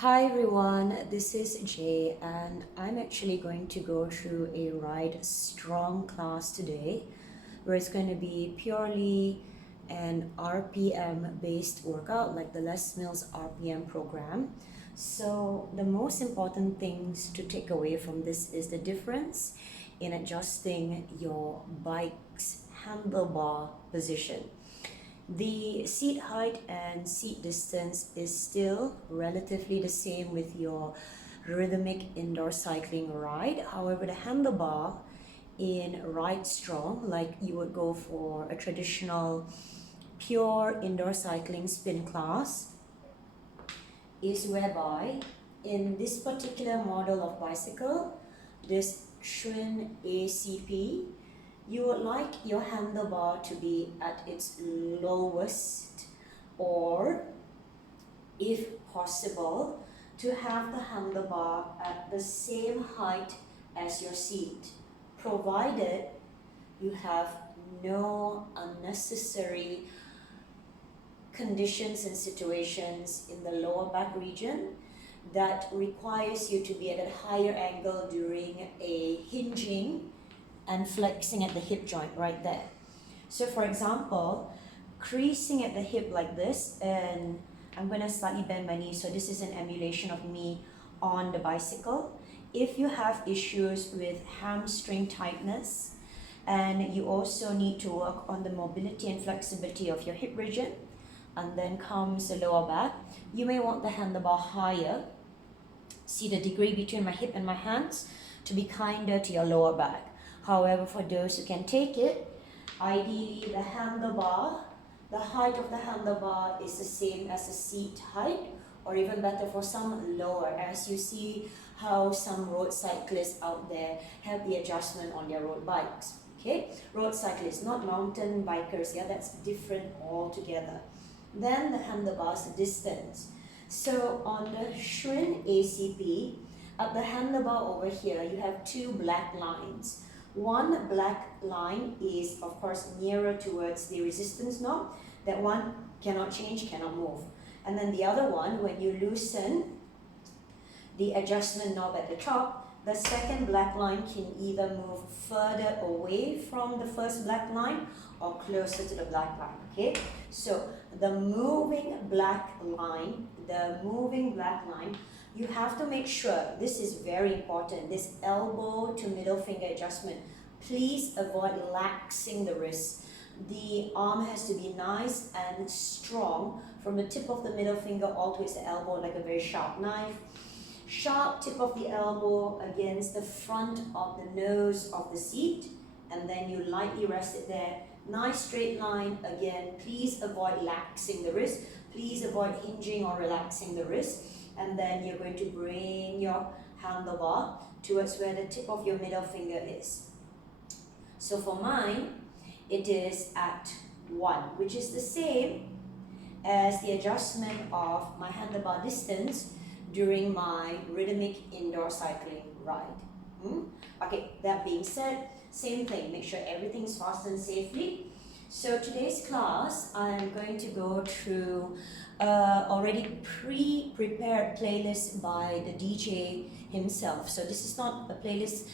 Hi everyone, this is Jay and I'm actually going to go through a Ride Strong class today where it's going to be purely an RPM based workout like the Les Mills RPM program. So the most important things to take away from this is the difference in adjusting your bike's handlebar position. The seat height and seat distance is still relatively the same with your rhythmic indoor cycling ride. However, the handlebar in Ride Strong, like you would go for a traditional pure indoor cycling spin class, is whereby in this particular model of bicycle, this Schwinn ACP, you would like your handlebar to be at its lowest, or if possible to have the handlebar at the same height as your seat, provided you have no unnecessary conditions and situations in the lower back region that requires you to be at a higher angle during a hinging and flexing at the hip joint right there. So for example, creasing at the hip like this, and I'm going to slightly bend my knee, so this is an emulation of me on the bicycle. If you have issues with hamstring tightness and you also need to work on the mobility and flexibility of your hip region, and then comes the lower back, you may want the handlebar higher. See the degree between my hip and my hands to be kinder to your lower back. However, for those who can take it, ideally the handlebar, the height of the handlebar is the same as the seat height, or even better for some lower, as you see how some road cyclists out there have the adjustment on their road bikes. Okay, road cyclists, not mountain bikers, yeah, that's different altogether. Then the handlebars, the distance. So on the Schwinn ACP, at the handlebar over here, you have two black lines. One black line is, of course, nearer towards the resistance knob. That one cannot change, cannot move. And then the other one, when you loosen the adjustment knob at the top, the second black line can either move further away from the first black line or closer to the black line, okay? So the moving black line, you have to make sure, this is very important, this elbow to middle finger adjustment. Please avoid laxing the wrist. The arm has to be nice and strong from the tip of the middle finger all towards the elbow, like a very sharp knife. Sharp tip of the elbow against the front of the nose of the seat, and then you lightly rest it there. Nice straight line. Again, please avoid laxing the wrist. Please avoid hinging or relaxing the wrist. And then you're going to bring your handlebar towards where the tip of your middle finger is. So for mine, it is at 1, which is the same as the adjustment of my handlebar distance during my rhythmic indoor cycling ride. Okay, that being said, same thing, make sure everything's fastened safely. So today's class, I'm going to go through already pre-prepared playlist by the DJ himself. So this is not a playlist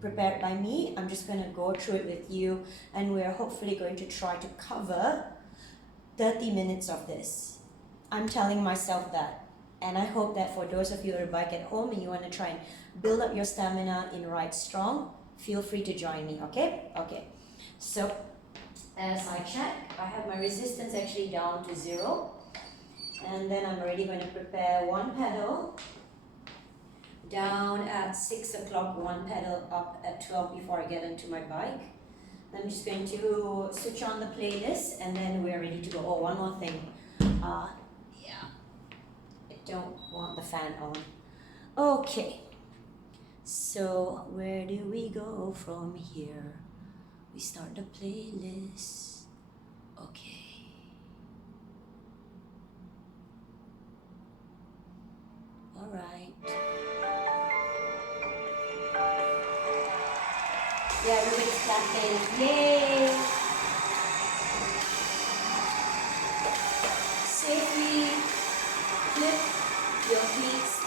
prepared by me. I'm just going to go through it with you, and we're hopefully going to try to cover 30 minutes of this. I'm telling myself that, and I hope that for those of you who are bike at home and you want to try and build up your stamina in Ride Strong, feel free to join me, okay? Okay, so as I check, I have my resistance actually down to 0, and then I'm already going to prepare one pedal down at 6 o'clock, one pedal up at 12 before I get into my bike. I'm just going to switch on the playlist, and then we're ready to go. Oh, one more thing. Yeah, I don't want the fan on. Okay, so where do we go from here? We start the playlist. Okay. All right. Yeah, everybody's clapping. Yay! Safely flip your feet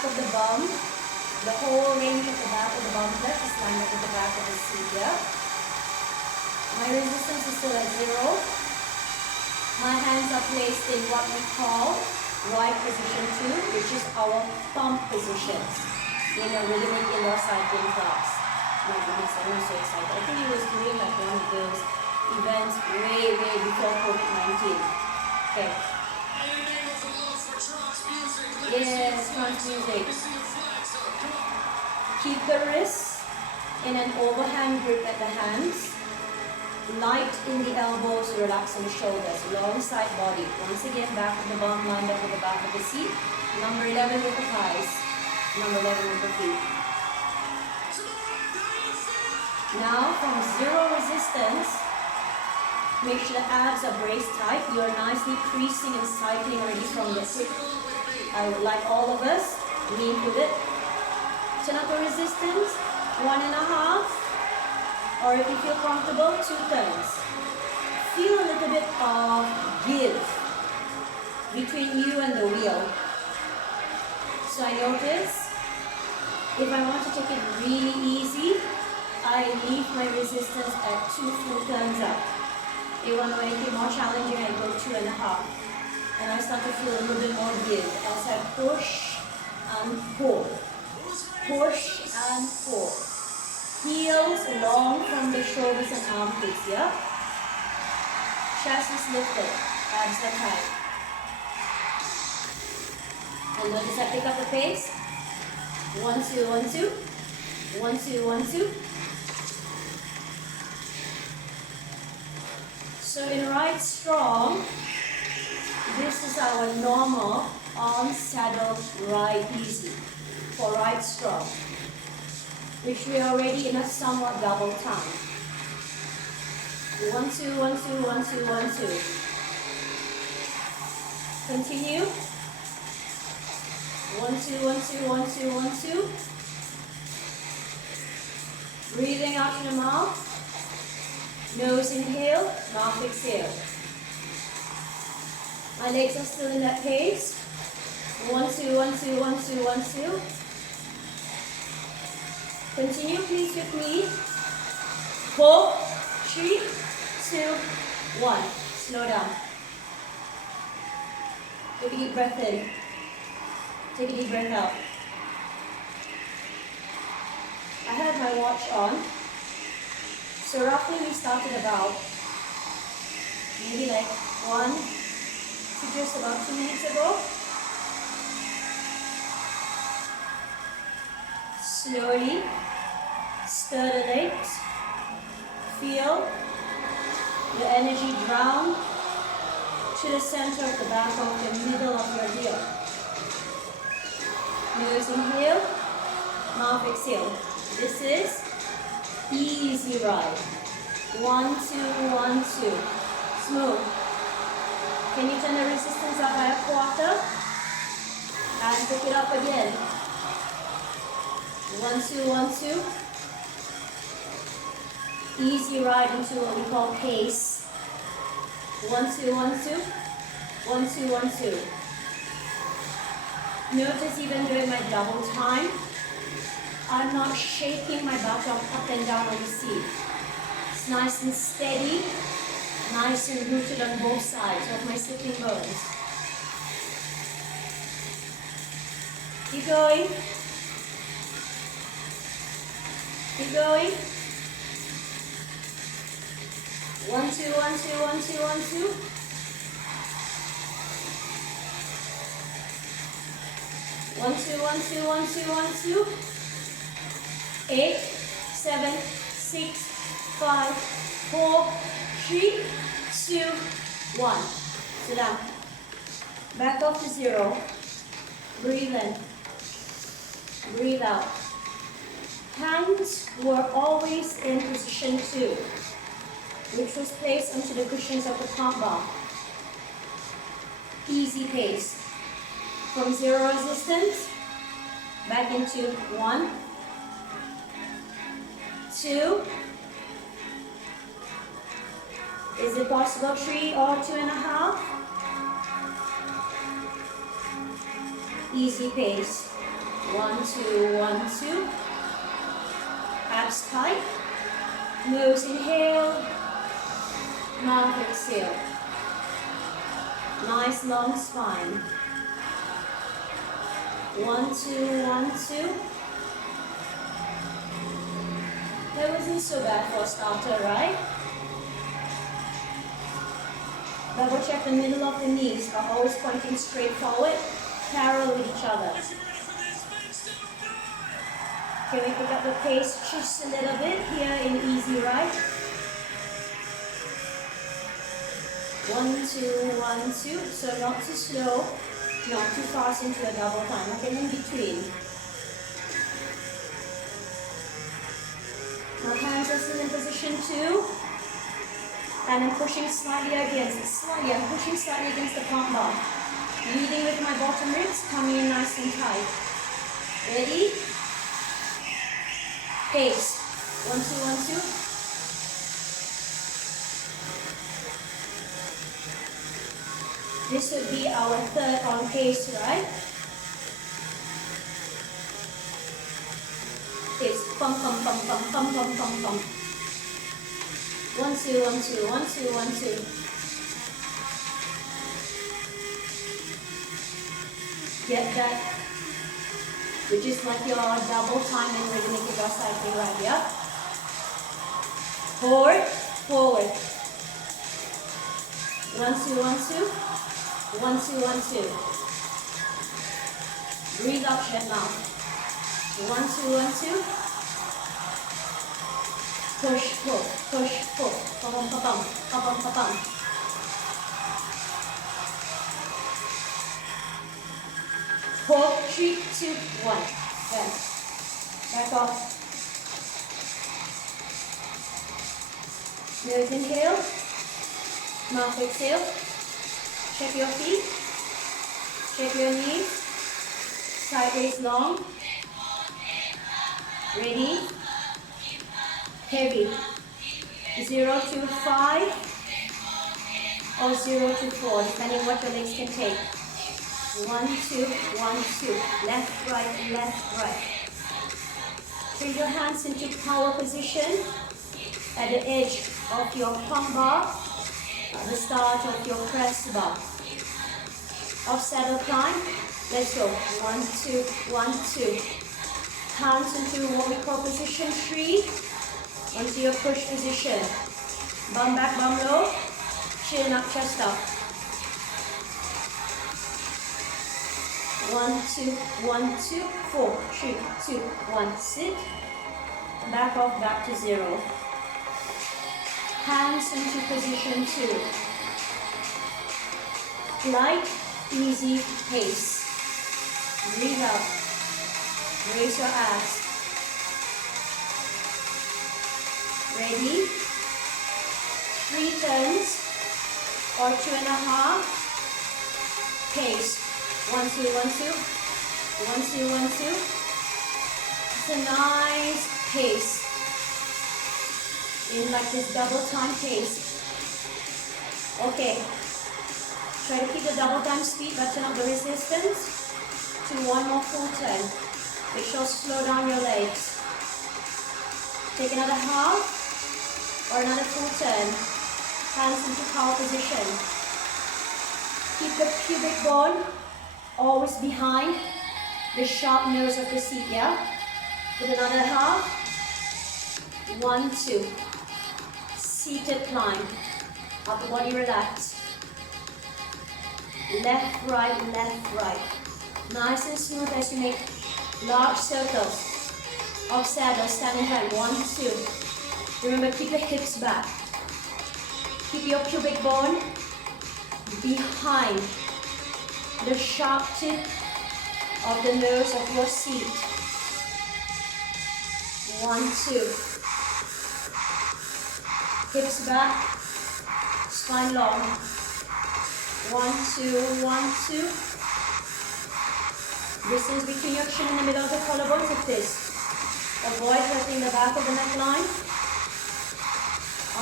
back of the bum. The whole range of the back of the bum flex is lined up with the back of the seat, yeah? My resistance is still at 0. My hands are placed in what we call right position 2, which is our thumb positions in a rhythmic indoor cycling class. My goodness, I'm so excited. I think he was doing like one of those events way before COVID-19. Okay. Yes, trance music. Keep the wrists in an overhand grip at the hands. Light in the elbows, relax in the shoulders. Long side body. Once again, back of the bum lined up with the back of the seat. Number 11 with the thighs. Number 11 with the feet. Now, from 0 resistance, make sure the abs are braced tight. You are nicely creasing and cycling already from the hip. I would like all of us, me included. Turn up the resistance, 1.5. Or if you feel comfortable, 2 turns. Feel a little bit of give between you and the wheel. So I notice, if I want to take it really easy, I leave my resistance at 2 full turns up. If I want to make it more challenging, I go 2.5. And I start to feel a little bit more give as I push and pull. Push and pull. Heels long from the shoulders and armpits, yeah? Chest is lifted, abs are tight. And notice I pick up the pace. 1, 2, 1, 2. 1, 2, 1, 2. So in right strong, this is our normal on saddle ride easy for right strong, which we are already in a somewhat double time. 1, 2, 1, 2, 1, 2, 1, 2. Continue. 1, 2, 1, 2, 1, 2, 1, 2. Breathing out in the mouth. Nose inhale, mouth exhale. My legs are still in that pace. 1, 2, 1, 2, 1, 2, 1, 2. Continue please with me. 4, 3, 2, 1. Slow down. Take a deep breath in. Take a deep breath out. I had my watch on. So roughly we started about maybe like 1 to just about 2 minutes ago. Slowly stir the legs. Feel the energy drown to the center of the back of the middle of your heel. Nose inhale, mouth exhale. This is easy ride. 1, 2, 1, 2. Smooth. Can you turn the resistance up by a quarter? And pick it up again. 1, 2, 1, 2. Easy ride into what we call pace. 1, 2, 1, 2. 1, 2, 1, 2. Notice even during my double time, I'm not shaking my butt up and down on the seat. It's nice and steady, nice and rooted on both sides of my sitting bones. Keep going. Keep going. 1, 2, 1, 2, 1, 2, 1, 2. 1, 2, 1, 2, 1, 2, 1, 2. 8, 7, 6, 5, 4, 3, 2, 1. Sit down. Back up to 0. Breathe in. Breathe out. Hands were always in position 2, which was placed onto the cushions of the palm bar. Easy pace. From 0 resistance, back into 1, 2. Is it possible 3 or 2.5? Easy pace. 1, 2, 1, 2. Abs tight. Nose inhale. Mouth exhale. Nice long spine. 1, 2, 1, 2. That wasn't so bad for a starter, right? Double check the middle of the knees are always pointing straight forward, parallel with each other. Can we pick up the pace just a little bit here in easy right? 1, 2, 1, 2. So not too slow, not too fast into a double time. Nothing in between. Now hands are still in position 2. And I'm pushing slightly against, I'm pushing slightly against the palm bar. Leading with my bottom ribs, coming in nice and tight. Ready? Pace. 1, 2, 1, 2. This would be our third on pace, right? Pace. Pump, pump, pump, pump, pump, pump, pump, pump. 1, 2, 1, 2, 1, 2, 1, 2. Get that, which is like your double time in rhythmic cycling, right? Yeah. Forward, forward. 1, 2, 1, 2. 1, 2, 1, 2. Breathe up, shed now. 1, 2, 1, 2. Push, pull, push, pull. Pa-pum, pa-pum, pa-pum, pa-pum. Four, 3, 2, 1. Then back off. Nose inhale. Mouth exhale. Check your feet. Check your knees. Sideways long. Ready? Heavy. 0 to 5 or 0 to 4, depending what your legs can take. 1, 2, 1, 2. Left, right, left, right. Bring your hands into power position at the edge of your palm bar, at the start of your press bar. Off saddle climb. Let's go. 1, 2, 1, 2. Hands into what we call position 3. Onto your push position. Bum back, bum low. Chin up, chest up. 1, 2, 1, 2, 4, 3, 2, 1. Sit. Back off, back to 0. Hands into position 2. Light, easy pace. Breathe out. Raise your abs. Ready? 3 turns or 2.5. Pace. 1, 2, 1, 2. 1, 2, 1, 2. It's a nice pace. In like this double time pace. Okay. Try to keep the double time speed, but turn up the resistance to 1 more full turn, which will slow down your legs. Take another half. Or another full turn. Hands into power position. Keep the pubic bone always behind the sharp nose of the seat, yeah? With another half. 1, 2. Seated climb. Upper body relaxed. Left, right. Nice and smooth as you make large circles. Off saddle, standing hand. 1, 2. Remember, keep the hips back. Keep your pubic bone behind the sharp tip of the nose of your seat. 1, 2. Hips back, spine long. 1, 2, 1, 2. Distance between your chin and the middle of the collarbones is this. Avoid hurting the back of the neckline.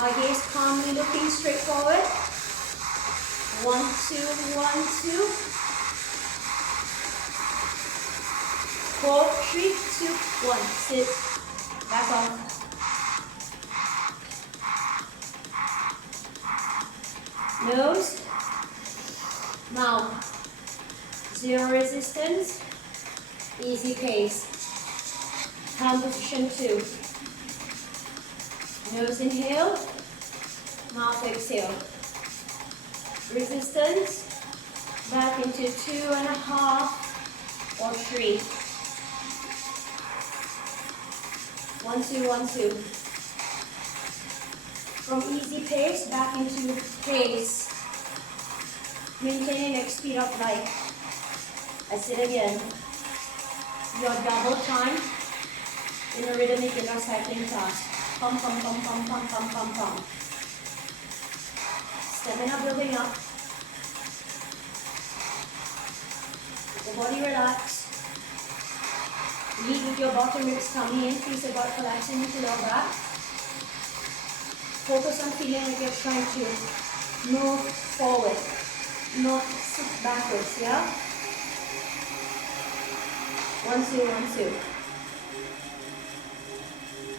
Eye gaze calmly looking straight forward. 1, 2, 1, 2. 4, 3, 2, 1. Sit. Back off. Nose. Mouth. 0 resistance. Easy pace. Hand position 2. Nose inhale. Mouth exhale. Resistance. Back into 2.5 or 3. 1, 2, 1, 2. From easy pace back into pace. Maintaining next speed up like. I sit again. Your double time in a rhythmic inner cycling class. Pump, pump, pump, pump, pump, pump, pump, pump. Stamina building up. The body relax. Lead with your bottom ribs coming in. Please about collapsing into lower back. Focus on feeling like you're trying to move forward, not sit backwards, yeah? 1, 2, 1,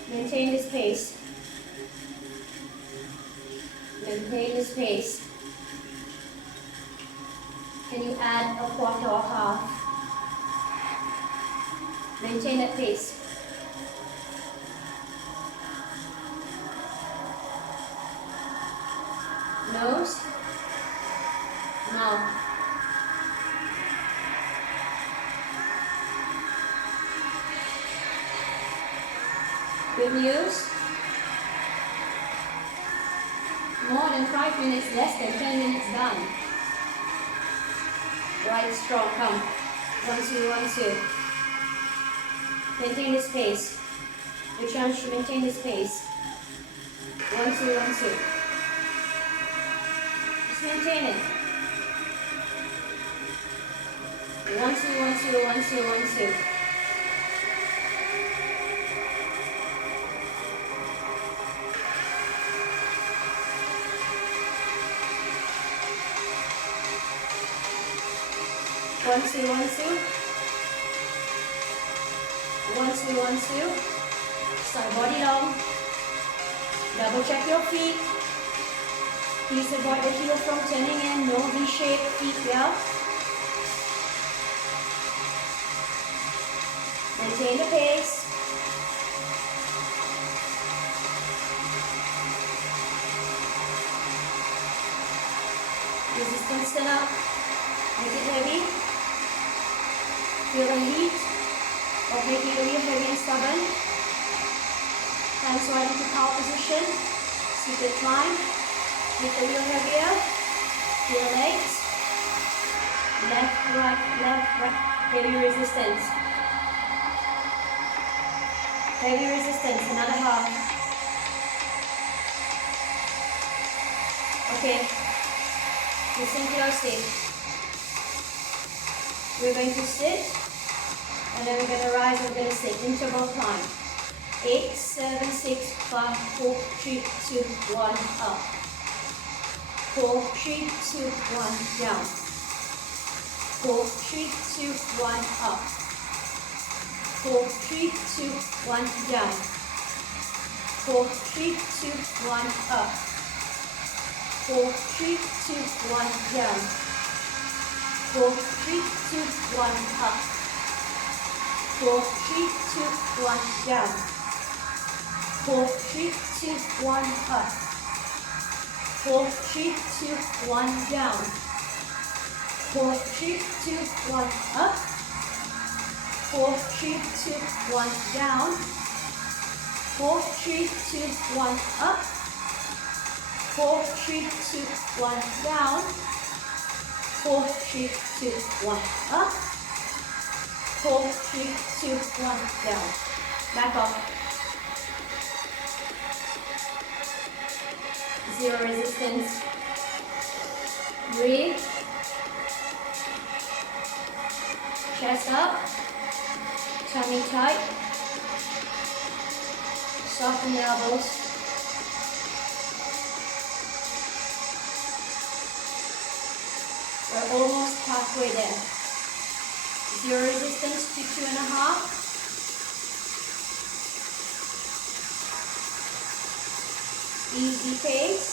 2. Maintain this pace. Maintain this pace. Can you add a quarter or half? Maintain that pace. Nose. Mouth. Good news. More than 5 minutes, less than 10 minutes done. Right strong, come. 1, 2, 1, 2. Maintain this pace. We challenge to maintain this pace. 1, 2, 1, 2. Just maintain it. 1, 2, 1, 2, 1, 2, 1, 2. One, two, 1, 2. 1, 2, 1, 2. Start body long. Double check your feet. Please avoid the heel from turning in. No V-shaped feet here. Maintain the pace. Resistance set up. Make it heavy. Feel the heat of making it really heavy and stubborn. Hands right into cow position. Seated climb. Make it a little heavier. Feel legs. Left, right. Heavy resistance. Heavy resistance. Another half. Okay. Listen closely. We're going to sit, and then we're going to rise, we're going to sit. Interval climb. 8, 7, 6, 5, 4, 3, 2, 1, up. 4, 3, 2, 1, down. 4, 3, 2, 1, up. 4, 3, 2, 1, down. 4, 3, 2, 1, up. 4, 3, 2, 1, down. 4, 3, 2, 1, up. 4, 3, 2, 1, down. 4, 3, 2, 1, up. 4, 3, 2, 1, down. 4, 3, 2, 1, up. 4, 3, 2, 1, down. 4, 3, 2, 1, up. 4, 3, 2, 1, down. 4, 3, 2, 1, up. 4, 3, 2, 1, down. Back off. 0 resistance. Breathe. Chest up. Tummy tight. Soften the elbows. We're almost halfway there. Zero resistance to 2.5. Easy pace.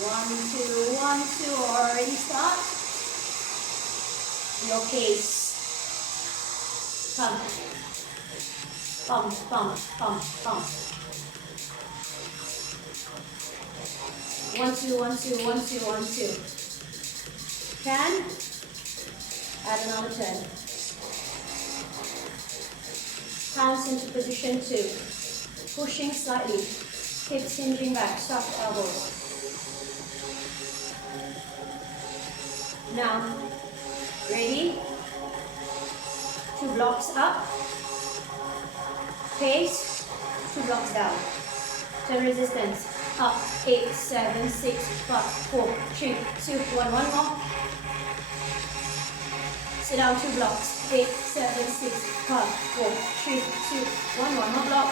1, 2, 1, 2, already start. Your pace. Pump. Pump, pump, pump, pump. 1, 2, 1, 2, 1, 2, 1, 2. 10. Add another 10. Hands into position 2. Pushing slightly. Hips hinging back. Soft elbows. Now, ready? 2 blocks up. Pace. 2 blocks down. 10 resistance. Up. 8, 7, 6, 5, 4, 3, 2, 1. One more. Sit down 2 blocks. 8, 7, 6, 5, 4, 3, 2, 1. One more block.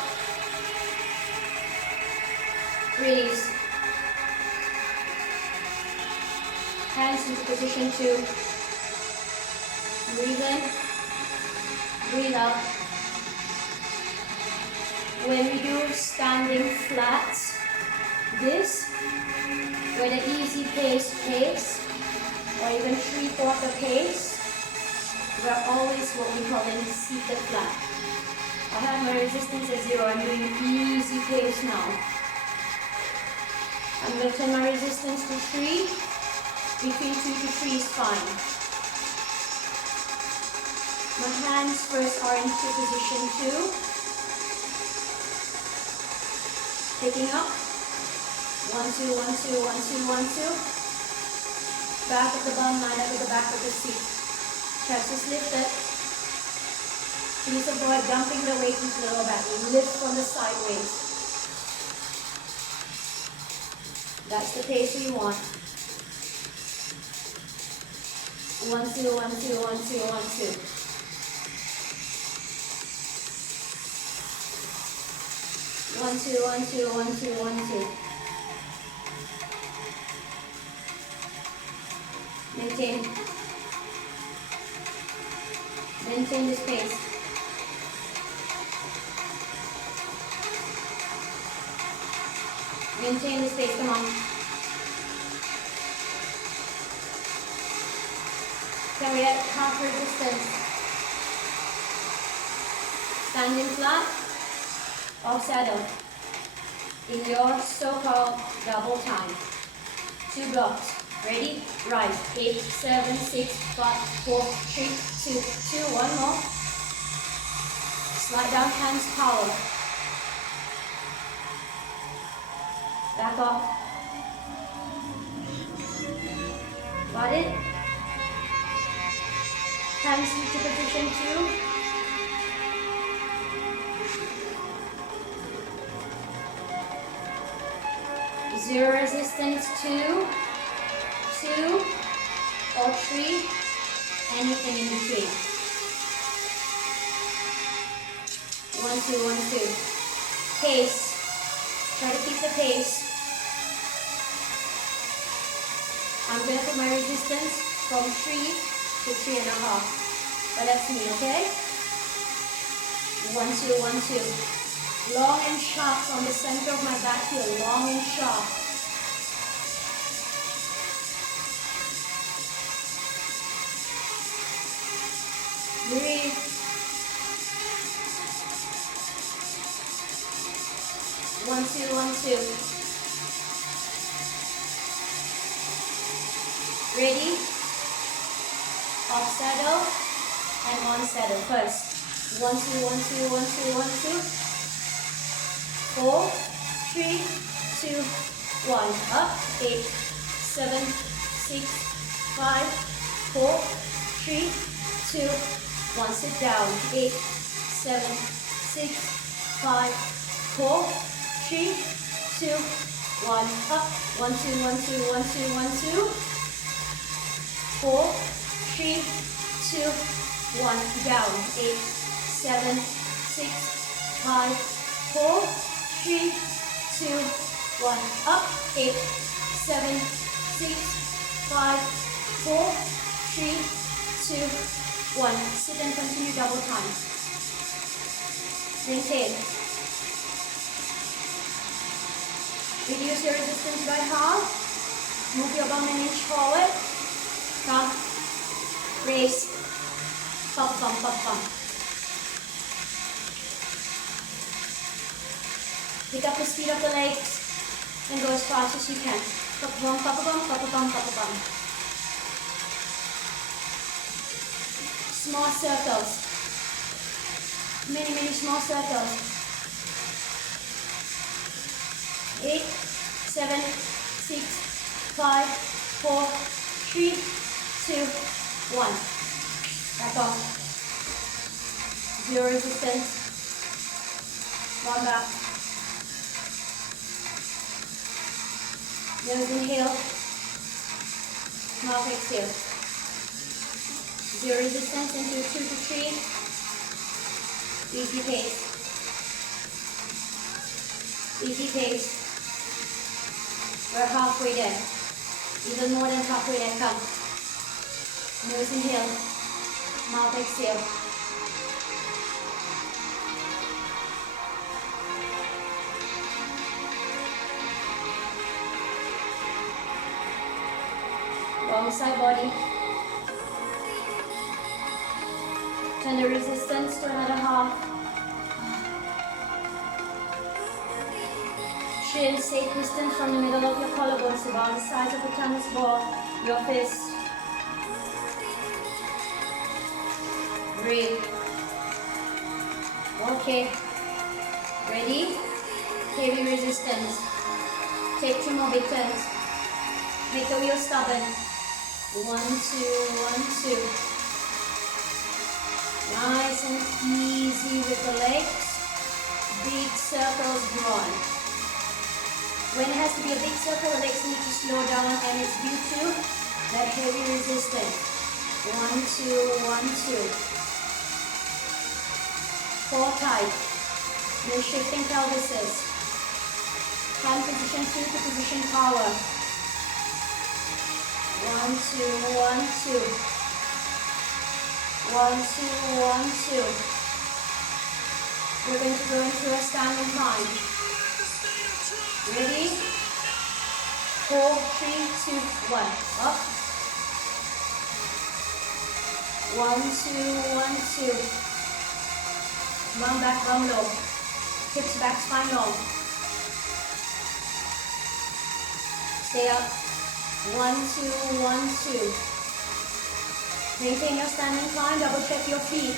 Release. Hands into position 2. Breathe in. Breathe out. When we do standing flats, this, with an easy pace, or even 3/4 pace, we're always what we call a seated flat. I have my resistance at 0. I'm doing easy pace now. I'm going to turn my resistance to 3. Between 2 to 3 is fine. My hands first are into position 2. Picking up. 1, 2, 1, 2, 1, 2, 1, 2. Back of the bum, line up at the back of the seat. Chest is lifted. Please avoid dumping the weight into the lower back. Lift from the sideways. That's the pace we want. 1, 2, 1, 2, 1, 2, 1, 2. One, two, 1, 2, 1, 2, 1, 2. Maintain. Maintain this pace. Maintain this pace, come on. Carry at half resistance. Standing flat, off saddle. In your so-called double time. 2 blocks. Ready? Rise. 8, 7, 6, 5, 4, 3, 2, 2. One more. Slide down, hands power. Back off. Got it? Hands into position 2. Zero resistance, 2, 2, or 3, anything in between. 1, 2, 1, 2. Pace. Try to keep the pace. I'm going to put my resistance from 3 to 3.5. But that's me, okay? 1, 2, 1, 2. Long and sharp from the center of my back heel. Long and sharp. Breathe. One, two, 1, 2. Ready? Off saddle and on saddle first. 1, 2, 1, 2, 1, 2, 1, 2. 4, 3, 2, 1. Up. 8, 7, 6, 5, 4, 3, 2, 1. Sit down. 8, 7, 6, 5, 4, 3, 2, 1. Up. 1, 2, 1, 2, 1, 2, 1, 2. 4, 3, 2, 1. Down. 8, 7, 6, 5, 4, 3, 2, 1. Up. 8, 7, 6, 5, 4, 3, 2, 1. Sit and continue double time. Maintain. Reduce your resistance by half. Move your bum an inch forward. Come. Raise. Pump, pump, pump, pump. Pick up the speed of the legs and go as fast as you can. Pop a bump, pop a bump, pop a bump, pop a bump. Small circles. Many, many small circles. 8, 7, 6, 5, 4, 3, 2, 1. Back off. 0 resistance. 1 back. Nose inhale. Mouth exhale. 0 resistance into 2 to 3. Easy pace. Easy pace. We're halfway there. Even more than halfway there. Come. Nose inhale. Mouth exhale. Wrong side body. Turn the resistance to another half. Shin, safe distance from the middle of your collarbones, about the size of a tennis ball, your fist. Breathe. Okay. Ready? Heavy resistance. Take 2 more big turns. Make the wheel stubborn. 1, 2, 1, 2. Nice and easy with the legs. Big circles drawn. When it has to be a big circle, the legs need to slow down, and it's due to that heavy resistance. 1, 2, 1, 2. 4 tight. No shifting pelvises. Hand position 2 to position power. 1, 2, 1, 2. 1, 2, 1, 2. We're going to go into a standing climb. Ready? 4, 3, 2, 1. Up. 1, 2, 1, 2. Round back, round low. Hips back, spine long. Stay up. 1, 2, 1, 2. Maintain your standing climb, double check your feet.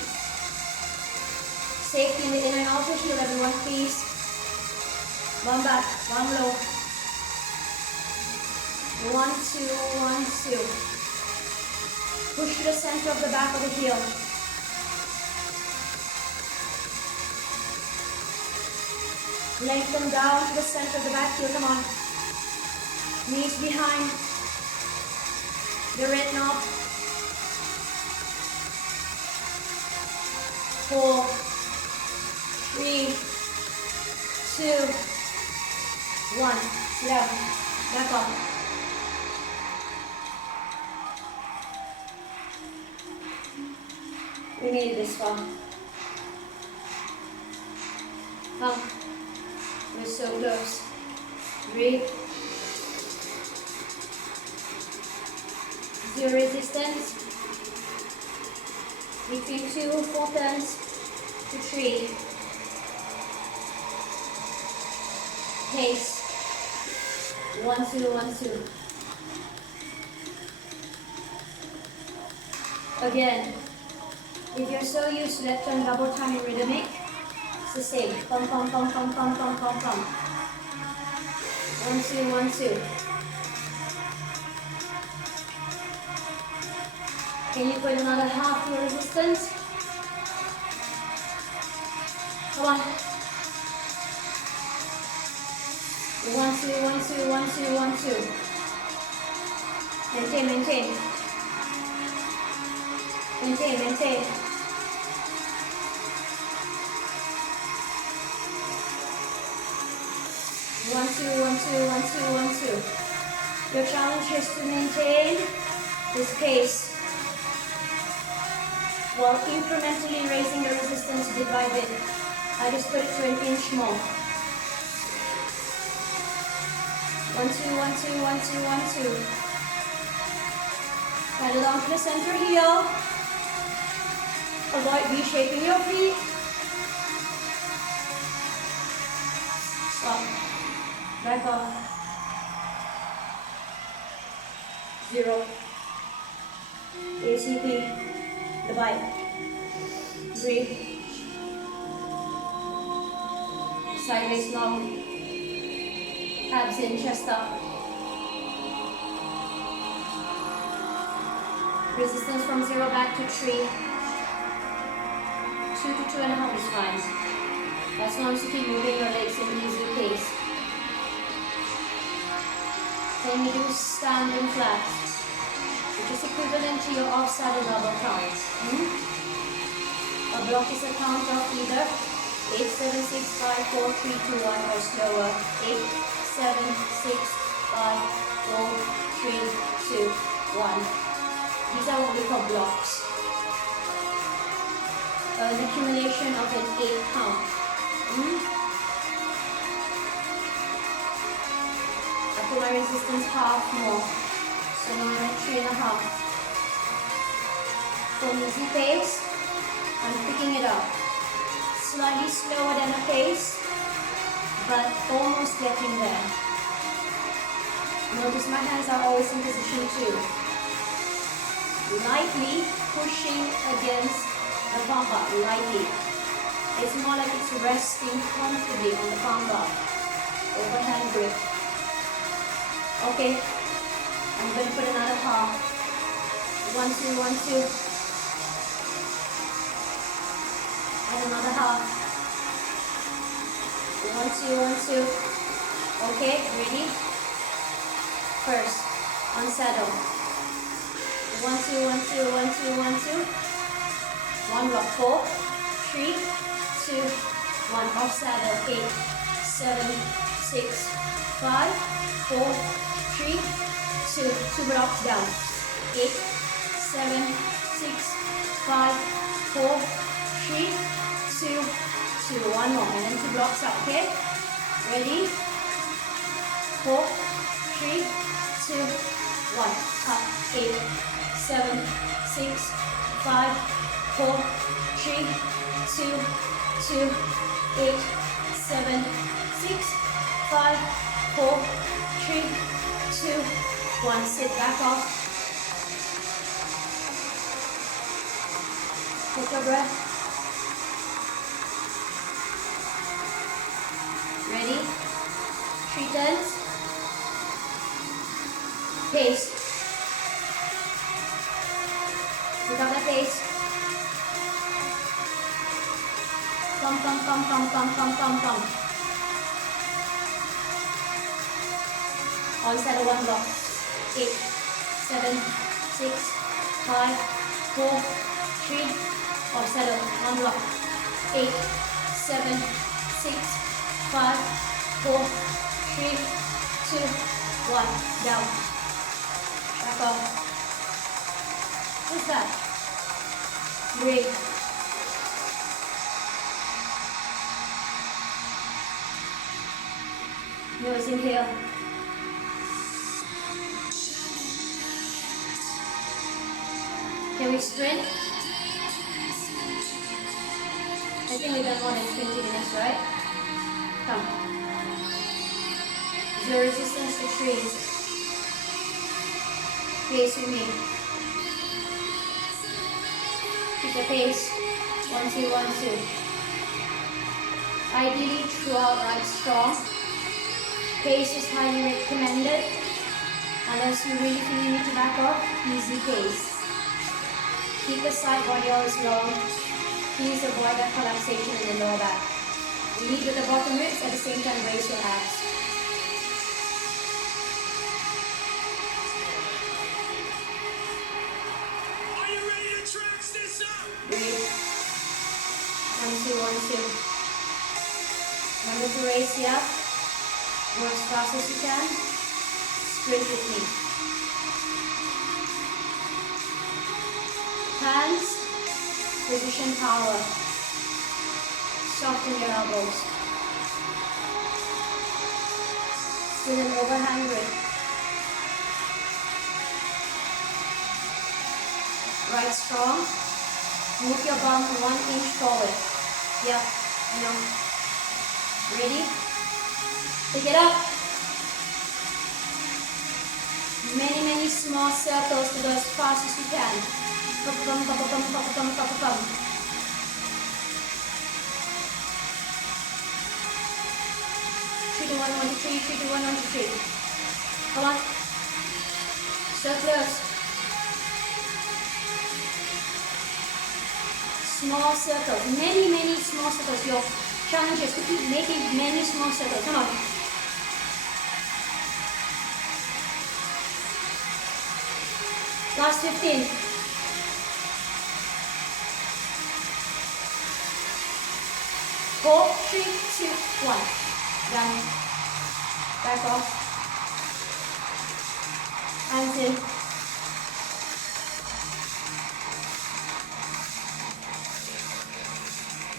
Safety in the inner and outer heel, everyone, please. One back, one low. 1, 2, 1, 2. Push to the center of the back of the heel. Lengthen down to the center of the back heel, come on. Knees behind the red knob. 4, 3, 2, 1. Sit down. Back up. We made it this far. Come. We're so close. Breathe. 0 resistance. Between 2, 4 turns to 3. Pace. 1, 2, 1, 2. Again, if you're so used to that turn double time in rhythmic, it's the same. Pum, pum, pum, pum, pum, pum, pum, pum. 1, 2, 1, 2. Can you put another half your resistance? Come on. 1, 2, 1, 2, 1, 2, 1, 2. Maintain, maintain. Maintain, maintain. One, two, 1, 2, 1, 2, 1, 2. Your challenge is to maintain this pace. while incrementally raising the resistance bit by bit. I just put it to an inch more. 1, 2, 1, 2, 1, 2, 1, 2. Pedal down to the center heel. Avoid reshaping your feet. Stop. Back off. 0. ACP. The bite. Breathe. Sideways long. Abs in, chest up. Resistance from 0 back to 3. 2 to 2.5 is fine. As long as you keep moving your legs in easy pace. Then we do standing flat, which is equivalent to your off-saddle double count. A block is a count of either 8, 7, 6, 5, 4, 3, 2, 1 or slower. 8, 7, 6, 5, 4, 3, 2, 1. These are what we call blocks. An accumulation of an 8 count. I put my resistance half more. So now I'm at 3.5. For easy pace, I'm picking it up. Slightly slower than a pace, but almost getting there. Notice my hands are always in position 2. Lightly pushing against the palm bar, lightly. It's more like it's resting comfortably on the palm bar. Overhand grip. Okay, I'm going to put another half. 1, 2, 1, 2. And another half. 1, 2, 1, 2. Okay, ready? First, unsaddle. 1, 2, 1, 2, 1, 2, 1, 2. 1 block, 4, 3, 2, 1. Off saddle. 8, 7, 6, 5, 4, 3, 2. 2 blocks down. 8, 7, 6, 5, 4, 3, 2, 2. 1 more, and then 2 blocks up. Okay? Ready? 4, 3, 2, 1. Up. 8, 7, 6, 5, 4, 3, 2, 2, 8, 7, 6, 5, 4, 3, 2, 1. Sit back off. Take your breath. Ready? 3 turns. Pace. Pick up the pace. Come. On saddle 1 block. 8, 7, 6, 5, 4, 3. Off saddle 1 block. 8, 7, 6, 5, 4, 3, 2, 1. Down. Back off. What's that? Breathe. Nose inhale. Can we sprint? I think we've done more than 20 minutes, right? Come. Zero resistance to 3. Pace with me. Keep the pace. 1, 2, 1, 2. Ideally, throughout, right strong. Pace is highly recommended. Unless you really feel you need to back off, easy pace. Keep the side body always long. Please avoid that collapsation in the lower back. Lead with the bottom ribs, at the same time raise your abs. Are you ready to trash this up? Breathe. 1, 2, 1, 2. Remember to raise the up. Go as fast as you can. Sprint with me. Hands Position power. Soften your elbows. Still an overhand grip. Right strong. Move your bum 1 inch forward. Yep, I know. Ready? Pick it up. Many small circles to go as fast as you can. Bum, bum, bum, bum, bum, bum, bum, bum. 3 to 1, 1 to 3, 3 to 1, 1 to 3. Come on. So close. Small circles. Many small circles. Your challenge is to keep making many small circles. Come on. Last 15. Four, 3, 2, 1. Done. Back off. Hands in.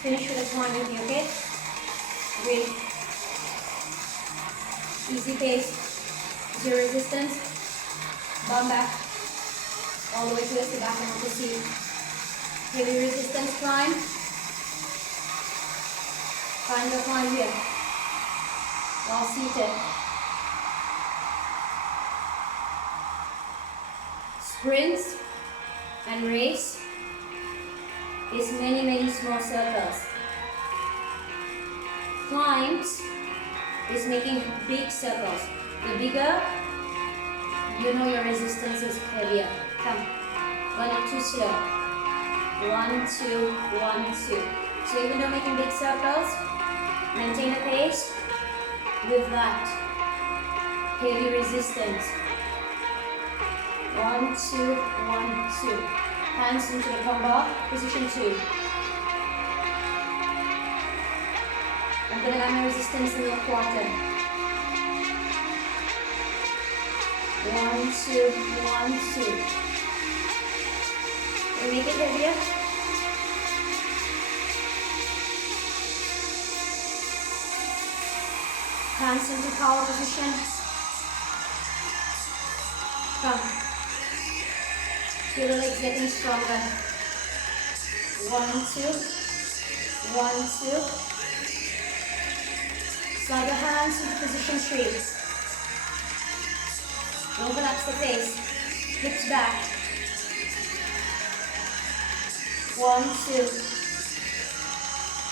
Finish with a climb with me, okay? Breathe. Easy pace. Zero resistance. Bum back. All the way towards the back and onto seat. Heavy resistance climb. Find your climb here. While seated. Sprints and race is many small circles. Climbs is making big circles. The bigger, you know your resistance is heavier. Come. 1 and 2 slow. 1, 2, 1, 2. So even though making big circles, maintain a pace with that heavy resistance. 1, 2, 1, 2. Hands into the combo, position 2. I'm going to add my resistance in your quarter. 1, 2, 1, 2. We make it heavier. Hands into power position. Come. Feel the legs getting stronger. 1, 2. 1, 2. Slide your hands into position 3. Overlaps the face. Hips back. 1, 2.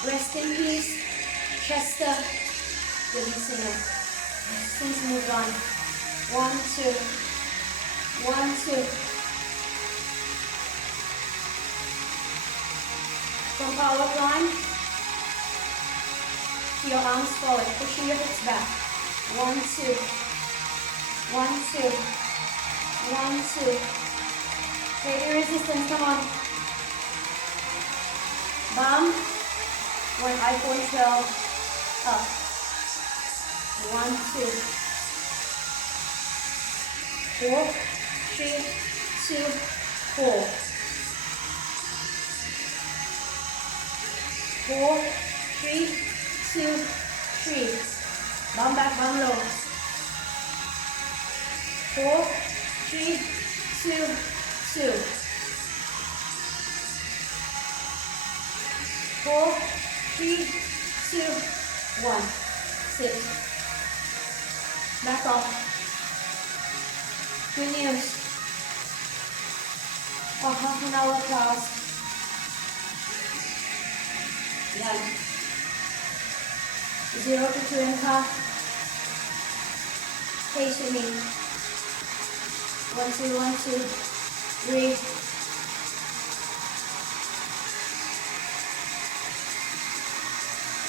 Rest in peace. Chester. The lead singer. Since moved on. 1, 2. 1, 2. From power climb to your arms forward, pushing your hips back. 1, 2. 1, 2. 1, 2. Heavy resistance, come on. Bum. One iPhone 12. Up. 1, 2. 4, 3, 2, 4. 4, 3, 2, 3. Bum back, bum low. 4, 3, 2, 2. 4, 3, 2, 1. Sit. Back off. Good news. A half an hour class. Done. 0 to 2 and half. Pace with me. 1, 2, 1, 2. Breathe.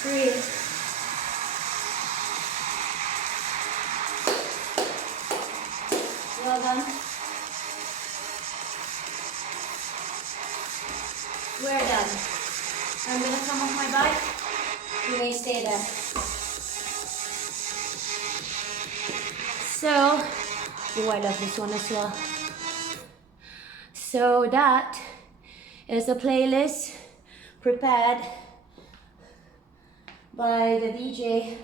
3. Well done. We're done. I'm going to come off my bike. You may stay there. So, oh, I love this one as well. So that is a playlist prepared by the DJ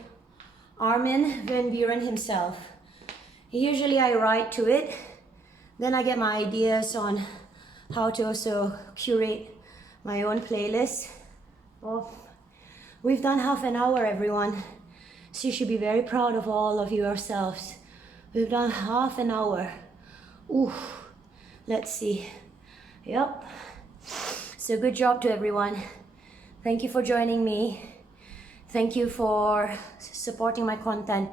Armin van Buren himself. Usually I write to it, then I get my ideas on how to also curate my own playlist. Oh, we've done half an hour, everyone, so you should be very proud of all of yourselves. We've done half an hour. Ooh, let's see. Yep. So good job to everyone. Thank you for joining me. Thank you for supporting my content.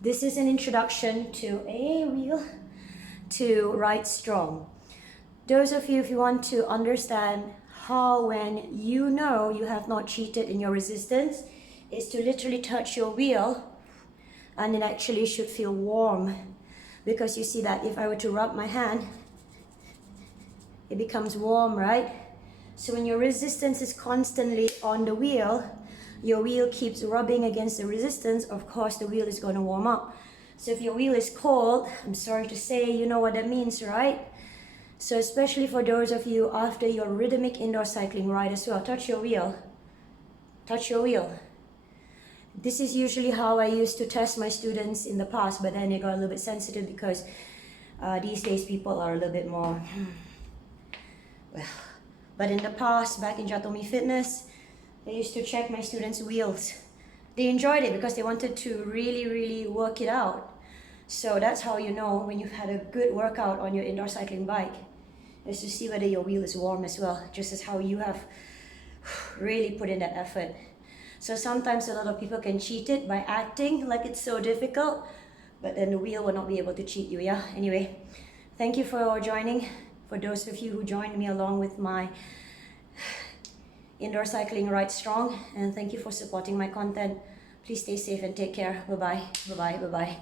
This is an introduction to a wheel to Write Strong. Those of you, if you want to understand how when you know you have not cheated in your resistance, is to literally touch your wheel and it actually should feel warm. Because you see that if I were to rub my hand, it becomes warm, right? So when your resistance is constantly on the wheel, your wheel keeps rubbing against the resistance, of course the wheel is going to warm up. So if your wheel is cold, I'm sorry to say, you know what that means, right? So especially for those of you after your rhythmic indoor cycling ride as well, touch your wheel. Touch your wheel. This is usually how I used to test my students in the past, but then it got a little bit sensitive because these days people are a little bit more, well, but in the past, back in Jatomi Fitness, I used to check my students' wheels. They enjoyed it because they wanted to really work it out. So that's how you know when you've had a good workout on your indoor cycling bike, is to see whether your wheel is warm as well, just as how you have really put in that effort. So sometimes a lot of people can cheat it by acting like it's so difficult, but then the wheel will not be able to cheat you, yeah? Anyway, thank you for joining. For those of you who joined me along with my indoor cycling Write Strong, and thank you for supporting my content. Please stay safe and take care. Bye-bye, bye-bye, bye-bye.